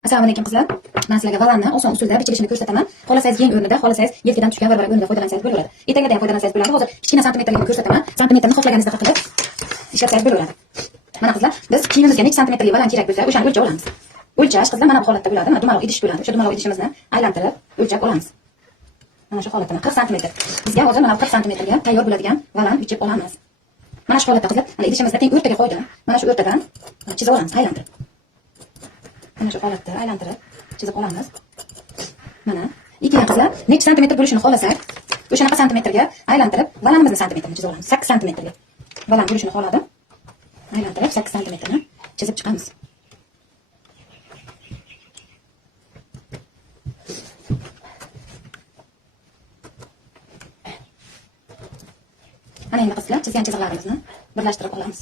Assalomu alaykum qizlar. Men sizlarga valanni oson usulda bichilishini ko'rsataman. Xohlasangiz yeng o'rnida, xohlasangiz yelkadan tushgan varvarak o'rnida foydalansangiz bo'laveradi. Etagida ham foydalansangiz bo'ladi. Hozir kichkina santimetrlarni ko'rsataman. Santimetrni xohlaganingizda qilib ishlatsangiz bo'laveradi. Mana qizlar, biz kiyimimizga necha santimetrli valan kerak bo'lsa, o'shani o'lchab olamiz. O'lchash qizlar mana bu holatda bo'ladi. Mana dumaloq idish bo'ladi. O'sha dumaloq idishimizni aylantirib o'lchab olamiz. Mana shu holatda 40 santimetr. Bizga hozir mana 40 santimetrga tayyor bo'ladigan valan bichib olamiz. Mana shu holatda qizlar, mana idishimizni teng o'rtaga qo'ydim. Mana shu o'rtadan chizib olamiz, aylantirib. Mana shu holatda aylantirib chizib olamiz. Mana ikkidan qizlar necha santimetr bo'lishini xohlasak, o'shanaqa santimetrga aylantirib valanimizni santimetrini chizib olamiz. 8 santimetrga. Valan bo'lishini xohladim. Aylantirib 8 santimetrni chizib chiqamiz. Mana endi qizlar chizgan chiziqlarimizni birlashtirib olamiz.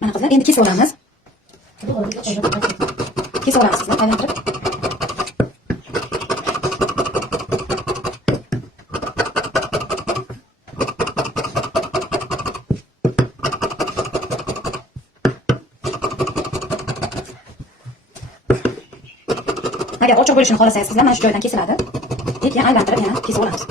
Mana qizlar endi kesib olamiz. Kesib olamiz qizlar, aylantirib. Agar ochiq bo'lishini xohlasangiz qizlar mana shu joydan kesiladi. Keyin aylantirib yana kesib olamiz.